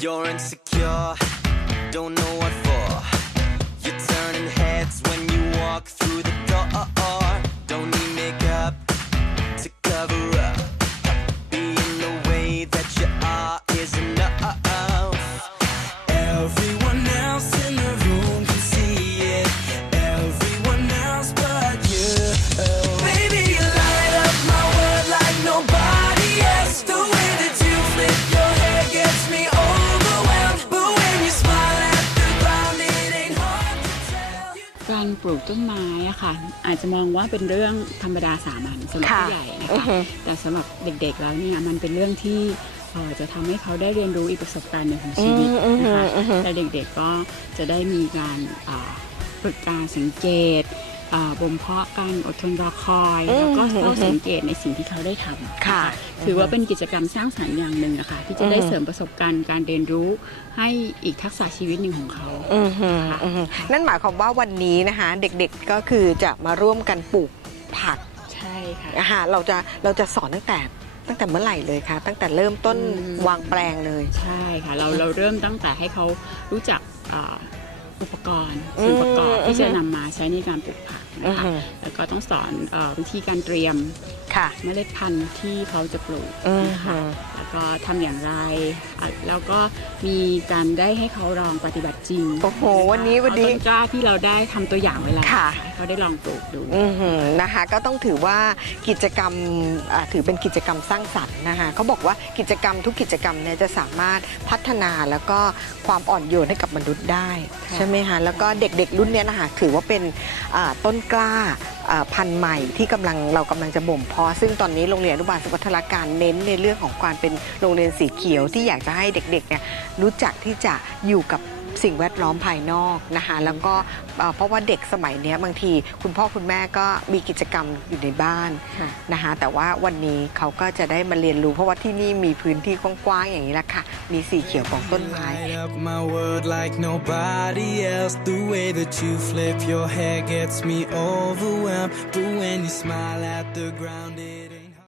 You're insecure, don't know what for. You're turning heads when you walk through the door. Don't need makeup to cover up. Being the way that you are is enough. Everyone ปลูกต้นไม้อะค่ะ อาจจะมองว่าเป็นเรื่องธรรมดาสามัญสำหรับค่ะผู้ใหญ่นะอือคะฮึแต่สำหรับเด็กๆแล้วเนี่ยมันเป็นเรื่องที่เอ่อจะทำให้เขาได้เรียนรู้อีกประสบการณ์หนึ่งของชีวิตนะคะแต่เด็กๆก็จะได้มีการอ่าฝึกการสังเกตอ่า บ่มเพาะการอดทนรอคอย แล้วก็เฝ้าสังเกตในสิ่งที่เขาได้ทำค่ะ ถือว่าเป็นกิจกรรมสร้างสรรค์อย่างหนึ่งอะค่ะที่จะได้อือฮึเสริมประสบการณ์การเรียนรู้ให้อีกทักษะชีวิตหนึ่งของเขาอือหืออือหือนั่นหมายความว่าวันนี้นะคะเด็กๆก็คือจะมาร่วมกันปลูกผักใช่ค่ะอาหารเราจะเราจะสอนตั้งแต่ตั้งแต่เมื่อไหร่เลยคะตั้งแต่เริ่มต้นอืมวางแปลงเลย ใช่ค่ะ เราเราเริ่มตั้งแต่ให้เขารู้จัก อ่าอุปกรณ์ส่วนประกอบอืมที่จะนำมาใช้ในการปลูกผักอืนะอคะหือแล้วก็ต้องสอนเอ่อวิธีการเตรียมค่ะ เมล็ดพันธุ์ที่เขาจะปลูกอือนะคะหือแล้วก็ทำอย่างไรอะแล้วก็มีการได้ให้เขาลองปฏิบัติจริงโอ้โหวันนี้วันนี้ เอาต้นกล้าที่เราได้ทำตัวอย่างไว้แล้วค่ะ ให้เขาได้ลองปลูกดู อือหือนะคะก็ต้องถือว่ากิจกรรมอ่าถือเป็นกิจกรรมสร้างสรรค์นะคะเขาบอกว่ากิจกรรมทุกกิจกรรมเนี่ยจะสามารถพัฒนาแล้วก็ความอ่อนโยนให้กับมนุษย์ได้ค่ะใช่ไหมคะแล้วก็เด็กๆรุ่นเนี้ยนะคะถือว่าเป็นอ่าต้นกล้าอ่าพันธุ์ใหม่ที่กำลังเรากำลังจะบ่มเพาะซึ่งตอนนี้โรงเรียนอนุบาลสุพัฒนาการเน้นในเรื่องของความเป็นโรงเรียนสีเขียวที่อยากจะให้เด็กๆเนี่ยรู้จักที่จะอยู่กับ สิ่งแวดล้อมภายนอกนะคะแล้วก็เอ่อเพราะว่าเด็กสมัยเนี้ยบางทีคุณพ่อคุณแม่ก็มีกิจกรรมอยู่ในบ้านค่ะ นะคะแต่ว่าวันนี้เขาก็จะได้มาเรียนรู้ เพราะว่าที่นี่มีพื้นที่กว้างๆอย่างนี้แหละค่ะ มีสีเขียวของต้นไม้ Light up my world like nobody else. The way that you flip your hair gets me overwhelmed. But when you smile at the ground, it